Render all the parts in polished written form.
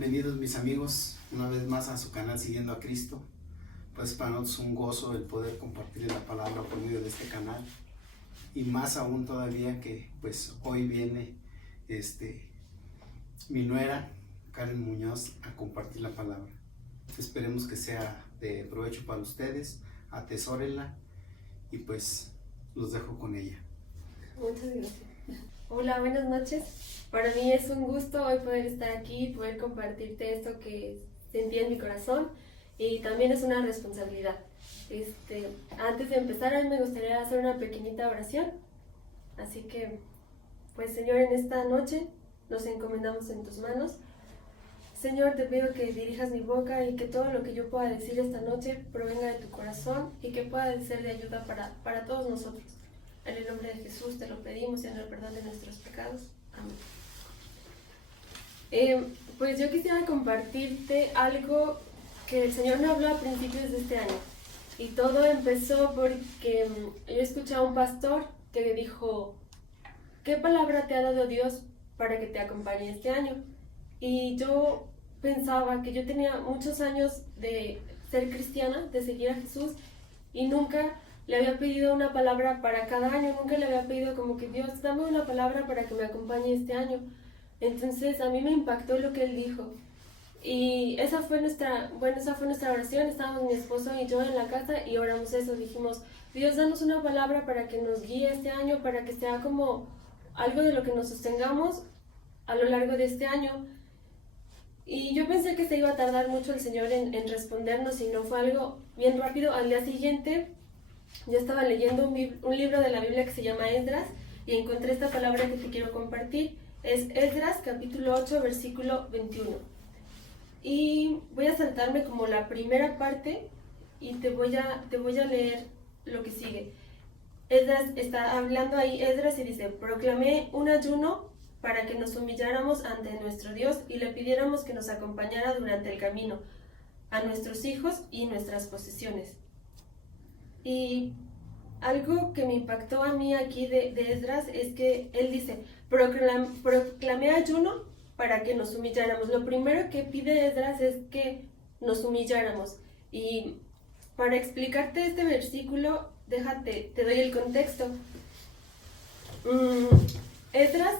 Bienvenidos mis amigos una vez más a su canal Siguiendo a Cristo. Pues para nosotros es un gozo el poder compartir la palabra por medio de este canal, y más aún todavía que pues hoy viene mi nuera Karen Muñoz a compartir la palabra. Esperemos que sea de provecho para ustedes, atesórenla y pues los dejo con ella. Muchas gracias. Hola, buenas noches. Para mí es un gusto hoy poder estar aquí y poder compartirte esto que sentí en mi corazón, y también es una responsabilidad. Antes de empezar, a mí me gustaría hacer una pequeñita oración. Así que, pues Señor, en esta noche nos encomendamos en tus manos. Señor, te pido que dirijas mi boca y que todo lo que yo pueda decir esta noche provenga de tu corazón y que pueda ser de ayuda para todos nosotros. En el nombre de Jesús te lo pedimos y en el perdón de nuestros pecados. Amén. Pues yo quisiera compartirte algo que el Señor me habló a principios de este año. Y todo empezó porque yo escuché a un pastor que dijo: ¿qué palabra te ha dado Dios para que te acompañe este año? Y yo pensaba que yo tenía muchos años de ser cristiana, de seguir a Jesús, y nunca le había pedido una palabra para cada año, nunca le había pedido como que Dios, dame una palabra para que me acompañe este año. Entonces a mí me impactó lo que él dijo. Y esa fue nuestra oración. Estábamos mi esposo y yo en la casa y oramos eso. Dijimos: Dios, danos una palabra para que nos guíe este año, para que sea como algo de lo que nos sostengamos a lo largo de este año. Y yo pensé que se iba a tardar mucho el Señor en respondernos, y no, fue algo bien rápido. Al día siguiente yo estaba leyendo un libro de la Biblia que se llama Esdras, y encontré esta palabra que te quiero compartir. Es Esdras capítulo 8 versículo 21. Y voy a saltarme como la primera parte y te voy a leer lo que sigue. Esdras está hablando ahí, Esdras, y dice: proclamé un ayuno para que nos humilláramos ante nuestro Dios y le pidiéramos que nos acompañara durante el camino, a nuestros hijos y nuestras posesiones. Y algo que me impactó a mí aquí de Esdras es que él dice: proclamé ayuno para que nos humilláramos. Lo primero que pide Esdras es que nos humilláramos. Y para explicarte este versículo, te doy el contexto. Esdras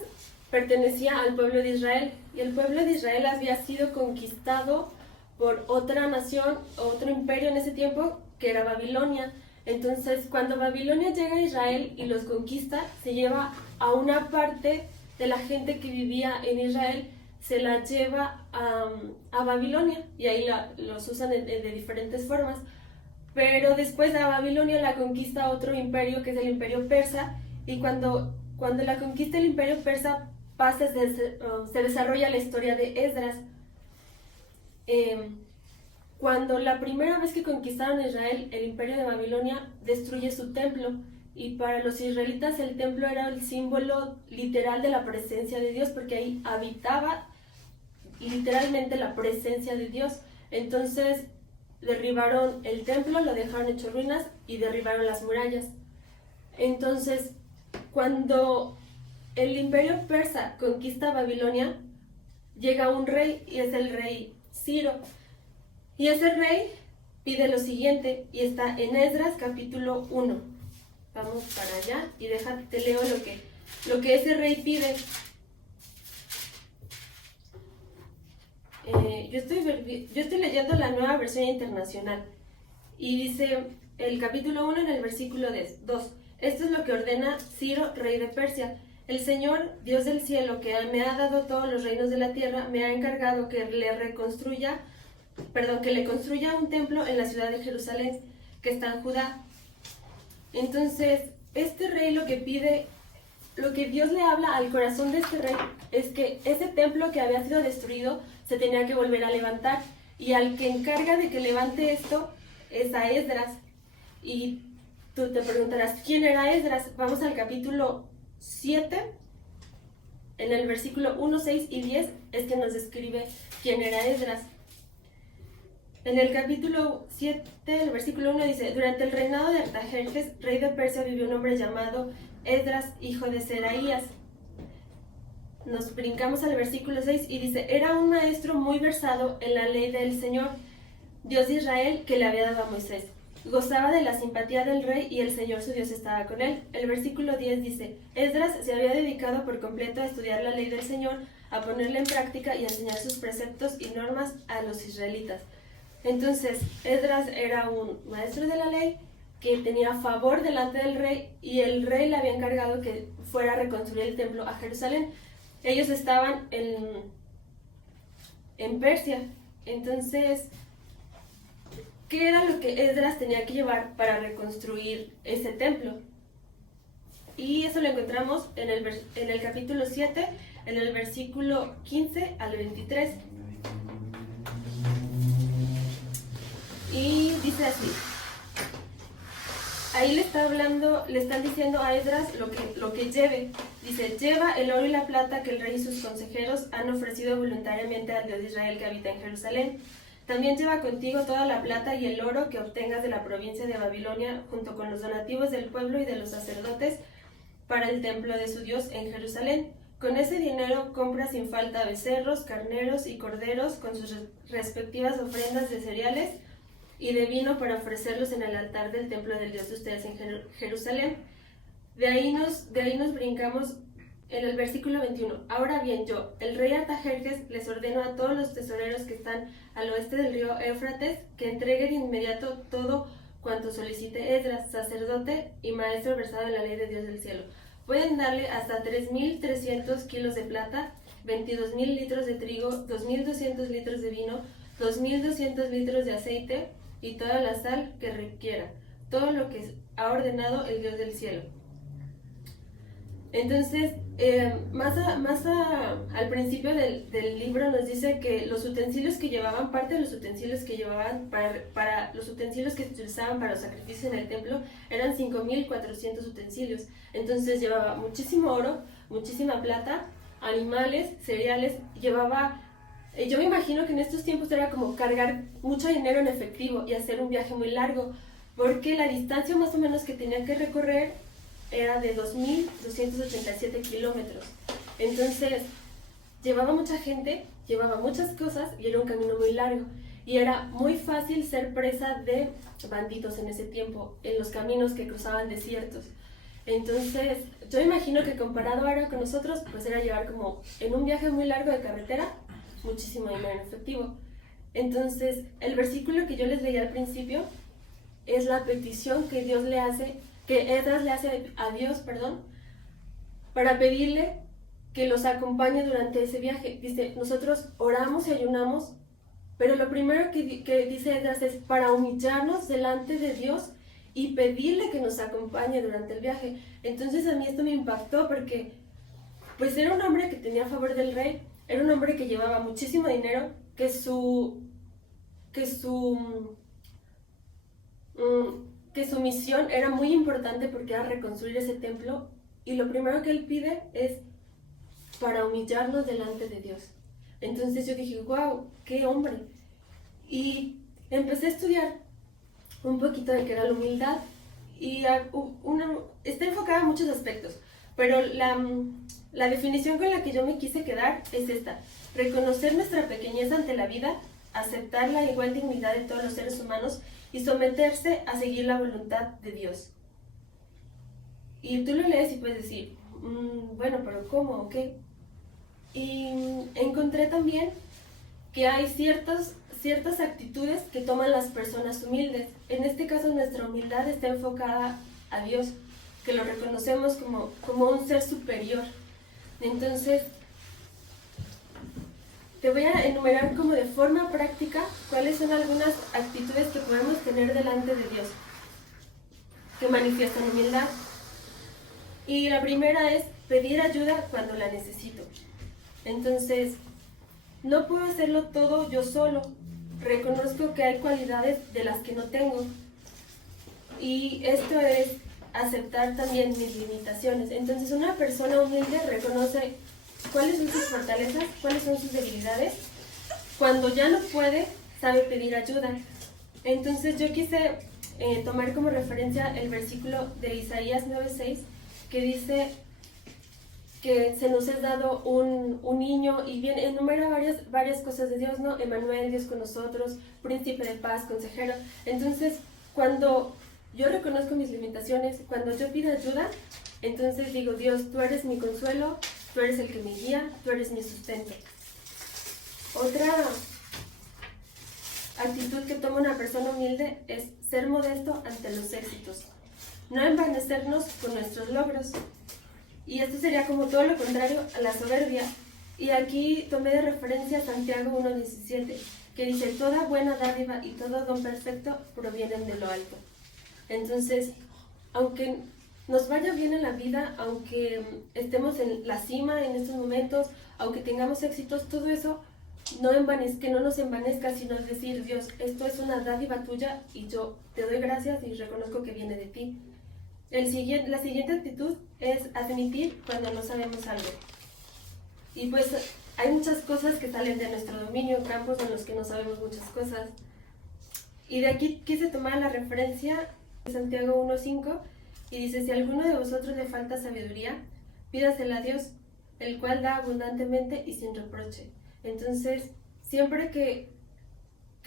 pertenecía al pueblo de Israel, y el pueblo de Israel había sido conquistado por otra nación, otro imperio en ese tiempo, que era Babilonia. Entonces, cuando Babilonia llega a Israel y los conquista, se lleva a una parte de la gente que vivía en Israel, se la lleva a Babilonia, y ahí los usan de diferentes formas. Pero después a Babilonia la conquista otro imperio, que es el imperio persa, y cuando la conquista el imperio persa, se desarrolla la historia de Esdras. Cuando la primera vez que conquistaron Israel, el imperio de Babilonia destruye su templo, y para los israelitas el templo era el símbolo literal de la presencia de Dios, porque ahí habitaba literalmente la presencia de Dios. Entonces derribaron el templo, lo dejaron hecho ruinas y derribaron las murallas. Entonces, cuando el imperio persa conquista Babilonia, llega un rey, y es el rey Ciro. Y ese rey pide lo siguiente, y está en Esdras capítulo 1. Vamos para allá y te leo lo que ese rey pide. Yo estoy leyendo la Nueva Versión Internacional, y dice el capítulo 1 en el versículo 2: esto es lo que ordena Ciro, rey de Persia. El Señor, Dios del cielo, que me ha dado todos los reinos de la tierra, me ha encargado que le construya un templo en la ciudad de Jerusalén, que está en Judá. Entonces, este rey lo que pide, lo que Dios le habla al corazón de este rey, es que ese templo que había sido destruido se tenía que volver a levantar, y al que encarga de que levante esto es a Esdras. Y tú te preguntarás, ¿quién era Esdras? Vamos al capítulo 7, en el versículo 1, 6 y 10 es que nos describe quién era Esdras. En el capítulo 7, el versículo 1 dice: durante el reinado de Artajerjes, rey de Persia, vivió un hombre llamado Esdras, hijo de Seraías. nos brincamos al versículo 6 y dice, era un maestro muy versado en la ley del Señor, Dios de Israel, que le había dado a Moisés. Gozaba de la simpatía del rey y el Señor su Dios estaba con él. El versículo 10 dice, Esdras se había dedicado por completo a estudiar la ley del Señor, a ponerla en práctica y a enseñar sus preceptos y normas a los israelitas. Entonces, Esdras era un maestro de la ley que tenía favor delante del rey y el rey le había encargado que fuera a reconstruir el templo a Jerusalén. Ellos estaban en Persia. Entonces, ¿qué era lo que Esdras tenía que llevar para reconstruir ese templo? Y eso lo encontramos en el capítulo 7, en el versículo 15 al 23. Y dice así. Ahí le están diciendo a Esdras lo que lleve. Dice, lleva el oro y la plata que el rey y sus consejeros han ofrecido voluntariamente al Dios de Israel que habita en Jerusalén. También lleva contigo toda la plata y el oro que obtengas de la provincia de Babilonia, junto con los donativos del pueblo y de los sacerdotes, para el templo de su Dios en Jerusalén. Con ese dinero compra sin falta becerros, carneros y corderos con sus respectivas ofrendas de cereales y de vino para ofrecerlos en el altar del templo del Dios de ustedes en Jerusalén. De ahí nos brincamos en el versículo 21. Ahora bien, yo, el rey Artajerjes, les ordeno a todos los tesoreros que están al oeste del río Éufrates que entregue de inmediato todo cuanto solicite Esdras, sacerdote y maestro versado en la ley de Dios del cielo. Pueden darle hasta 3.300 kilos de plata, 22.000 litros de trigo, 2.200 litros de vino, 2.200 litros de aceite y toda la sal que requiera, todo lo que ha ordenado el Dios del cielo. Entonces, al principio del libro nos dice que los utensilios que llevaban, parte de los utensilios que llevaban para los utensilios que se utilizaban para los sacrificios en el templo, eran 5.400 utensilios. Entonces llevaba muchísimo oro, muchísima plata, animales, cereales, yo me imagino que en estos tiempos era como cargar mucho dinero en efectivo y hacer un viaje muy largo, porque la distancia más o menos que tenía que recorrer era de 2.287 kilómetros. Entonces, llevaba mucha gente, llevaba muchas cosas y era un camino muy largo. Y era muy fácil ser presa de bandidos en ese tiempo, en los caminos que cruzaban desiertos. Entonces, yo me imagino que comparado ahora con nosotros, pues era llevar como en un viaje muy largo de carretera, muchísimo dinero en efectivo. Entonces, el versículo que yo les leí al principio es la petición que Esdras le hace a Dios, para pedirle que los acompañe durante ese viaje. Dice, nosotros oramos y ayunamos, pero lo primero que dice Esdras es para humillarnos delante de Dios y pedirle que nos acompañe durante el viaje. Entonces a mí esto me impactó porque pues era un hombre que tenía favor del rey, era un hombre que llevaba muchísimo dinero, que su misión era muy importante porque era reconstruir ese templo, y lo primero que él pide es para humillarnos delante de Dios. Entonces yo dije, wow, qué hombre. Y empecé a estudiar un poquito de qué era la humildad, y está enfocada en muchos aspectos, pero la definición con la que yo me quise quedar es esta: reconocer nuestra pequeñez ante la vida, aceptar la igual dignidad de todos los seres humanos y someterse a seguir la voluntad de Dios. Y tú lo lees y puedes decir, bueno, pero ¿cómo? ¿Qué? Y encontré también que hay ciertas actitudes que toman las personas humildes. En este caso, nuestra humildad está enfocada a Dios, que lo reconocemos como un ser superior. Entonces, te voy a enumerar como de forma práctica cuáles son algunas actitudes que podemos tener delante de Dios que manifiestan humildad. Y la primera es pedir ayuda cuando la necesito. Entonces, no puedo hacerlo todo yo solo. Reconozco que hay cualidades de las que no tengo. Y esto es aceptar también mis limitaciones. Entonces, una persona humilde reconoce cuáles son sus fortalezas, cuáles son sus debilidades. Cuando ya no puede, sabe pedir ayuda. Entonces, yo quise tomar como referencia el versículo de Isaías 9:6, que dice: que se nos es dado un niño y bien enumera varias cosas de Dios, ¿no? Emmanuel, Dios con nosotros, príncipe de paz, consejero. Entonces, cuando yo reconozco mis limitaciones, cuando yo pido ayuda, entonces digo, Dios, tú eres mi consuelo, tú eres el que me guía, tú eres mi sustento. Otra actitud que toma una persona humilde es ser modesto ante los éxitos, no envanecernos con nuestros logros. Y esto sería como todo lo contrario a la soberbia. Y aquí tomé de referencia Santiago 1:17, que dice, toda buena dádiva y todo don perfecto provienen de lo alto. Entonces, aunque nos vaya bien en la vida, aunque estemos en la cima en estos momentos, aunque tengamos éxitos, todo eso que no nos envanezca, sino es decir, Dios, esto es una dádiva tuya y yo te doy gracias y reconozco que viene de ti. La siguiente actitud es admitir cuando no sabemos algo. Y pues hay muchas cosas que salen de nuestro dominio, campos en los que no sabemos muchas cosas. Y de aquí quise tomar la referencia de Santiago 1:5 y dice, si a alguno de vosotros le falta sabiduría, pídasela a Dios, el cual da abundantemente y sin reproche. Entonces, siempre que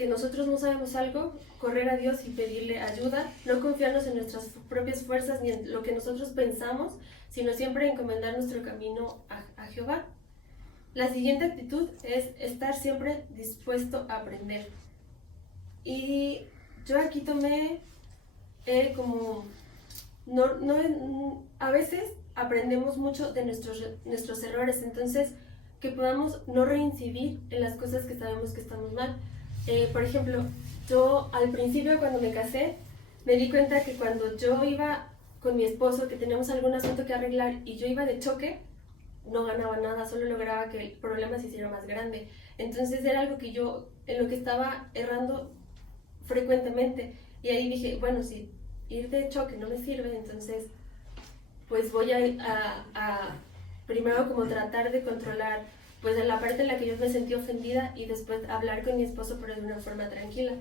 nosotros no sabemos algo, correr a Dios y pedirle ayuda, no confiarnos en nuestras propias fuerzas ni en lo que nosotros pensamos, sino siempre encomendar nuestro camino a Jehová. La siguiente actitud es estar siempre dispuesto a aprender. Y yo aquí tomé a veces aprendemos mucho de nuestros errores, entonces que podamos no reincidir en las cosas que sabemos que estamos mal. Por ejemplo, yo al principio cuando me casé, me di cuenta que cuando yo iba con mi esposo, que teníamos algún asunto que arreglar y yo iba de choque, no ganaba nada, solo lograba que el problema se hiciera más grande. Entonces era algo que yo, en lo que estaba errando frecuentemente. Y ahí dije, bueno, si ir de choque no me sirve, entonces pues voy a primero como tratar de controlar pues en la parte en la que yo me sentí ofendida y después hablar con mi esposo pero de una forma tranquila.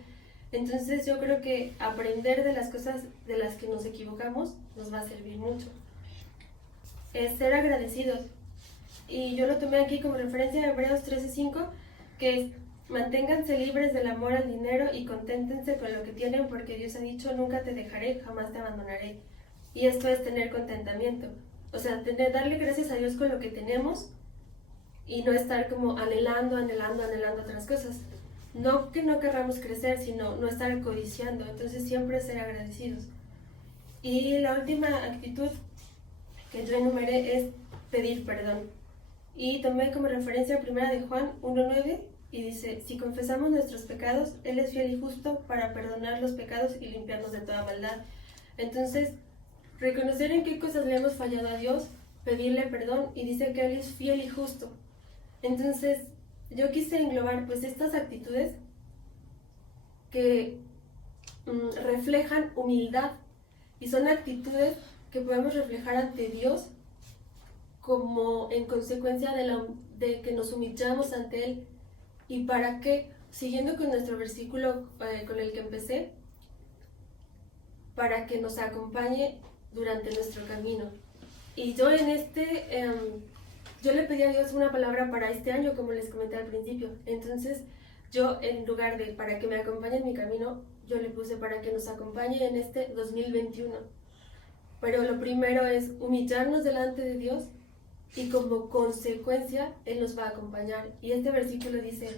Entonces yo creo que aprender de las cosas de las que nos equivocamos nos va a servir mucho. Es ser agradecidos. Y yo lo tomé aquí como referencia a Hebreos 13:5, que es, manténganse libres del amor al dinero y conténtense con lo que tienen porque Dios ha dicho, nunca te dejaré, jamás te abandonaré. Y esto es tener contentamiento. O sea, darle gracias a Dios con lo que tenemos y no estar como anhelando otras cosas. No que no querramos crecer, sino no estar codiciando. Entonces siempre ser agradecidos. Y la última actitud que yo enumeré es pedir perdón. Y tomé como referencia 1 de Juan 1:9 y dice, si confesamos nuestros pecados, Él es fiel y justo para perdonar los pecados y limpiarnos de toda maldad. Entonces, reconocer en qué cosas le hemos fallado a Dios, pedirle perdón y dice que Él es fiel y justo. Entonces, yo quise englobar pues estas actitudes que reflejan humildad y son actitudes que podemos reflejar ante Dios como en consecuencia de que nos humillamos ante Él. ¿Y para qué? Siguiendo con nuestro versículo con el que empecé, para que nos acompañe durante nuestro camino. Y yo yo le pedí a Dios una palabra para este año, como les comenté al principio. Entonces, yo en lugar de para que me acompañe en mi camino, yo le puse para que nos acompañe en este 2021. Pero lo primero es humillarnos delante de Dios y como consecuencia Él nos va a acompañar. Y este versículo dice,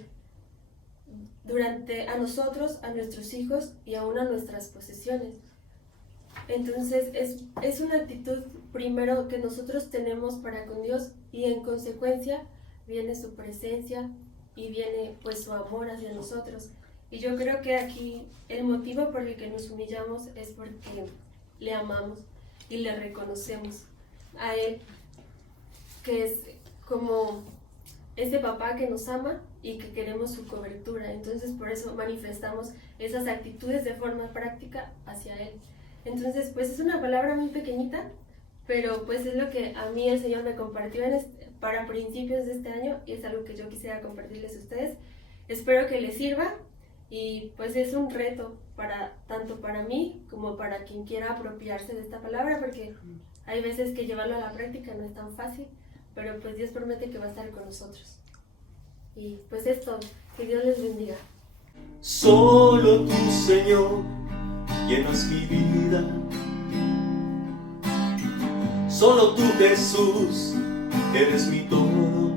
a nosotros, a nuestros hijos y aún a nuestras posesiones. Entonces es una actitud primero que nosotros tenemos para con Dios y en consecuencia viene su presencia y viene pues su amor hacia nosotros. Y yo creo que aquí el motivo por el que nos humillamos es porque le amamos y le reconocemos a Él, que es como ese papá que nos ama y que queremos su cobertura. Entonces por eso manifestamos esas actitudes de forma práctica hacia Él. Entonces pues es una palabra muy pequeñita, pero pues es lo que a mí el Señor me compartió para principios de este año y es algo que yo quisiera compartirles a ustedes. Espero que les sirva y pues es un reto tanto para mí como para quien quiera apropiarse de esta palabra, porque hay veces que llevarlo a la práctica no es tan fácil, pero pues Dios promete que va a estar con nosotros. Y pues es todo. Que Dios les bendiga. Solo tú, Señor, llenas mi vida. Solo tú, Jesús, eres mi todo.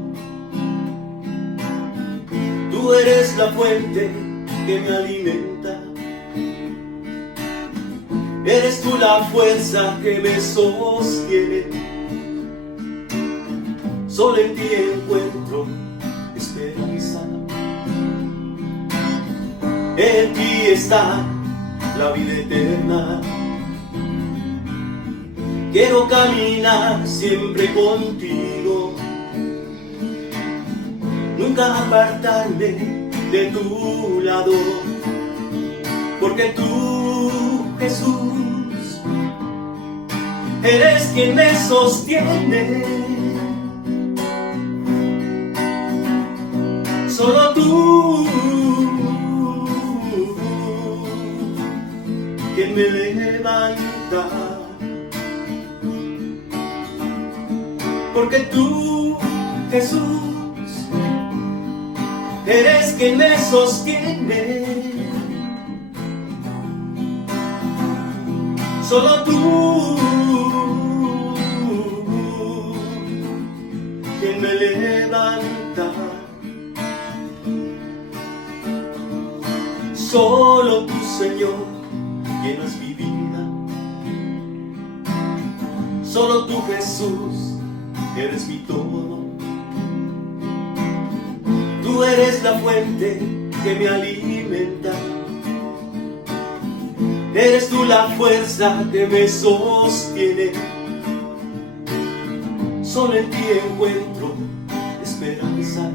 Tú eres la fuente que me alimenta. Eres tú la fuerza que me sostiene. Solo en ti encuentro esperanza. En ti está la vida eterna. Quiero caminar siempre contigo, nunca apartarme de tu lado, porque tú, Jesús, eres quien me sostiene. Solo tú, quien me levanta, porque tú, Jesús, eres quien me sostiene. Solo tú, quien me levanta. Solo tú, Señor, llenas mi vida. Solo tú, Jesús, eres mi todo. Tú eres la fuente que me alimenta. Eres tú la fuerza que me sostiene. Solo en ti encuentro esperanza.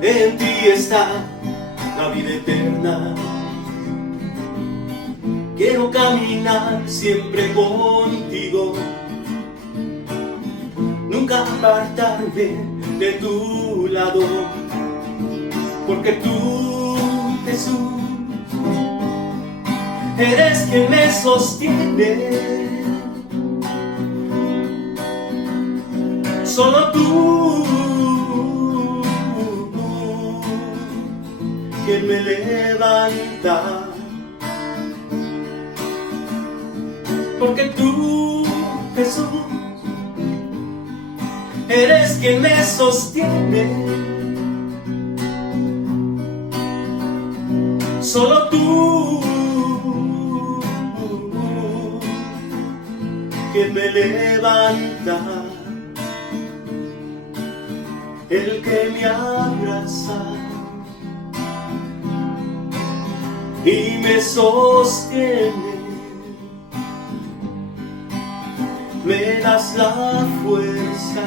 En ti está la vida eterna. Quiero caminar siempre contigo, nunca apartarme de tu lado, porque tú, Jesús, eres quien me sostiene. Solo tú, quien me levanta, porque tú, Jesús, eres quien me sostiene. Solo tú, quien me levanta, el que me abraza y me sostiene. Me das la fuerza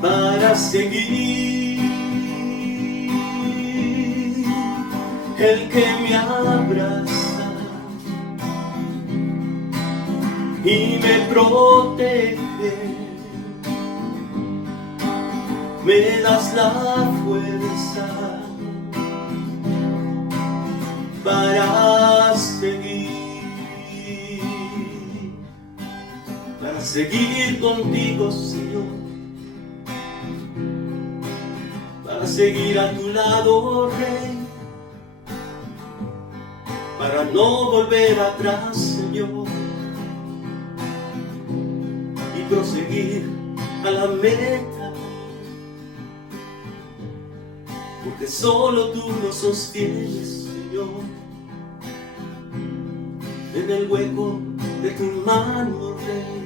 para seguir. El que me abraza y me protege. Me das la fuerza para seguir. Para seguir contigo, Señor, para seguir a tu lado, Rey, para no volver atrás, Señor, y proseguir a la meta, porque solo tú nos sostienes, Señor, en el hueco de tu mano, Rey.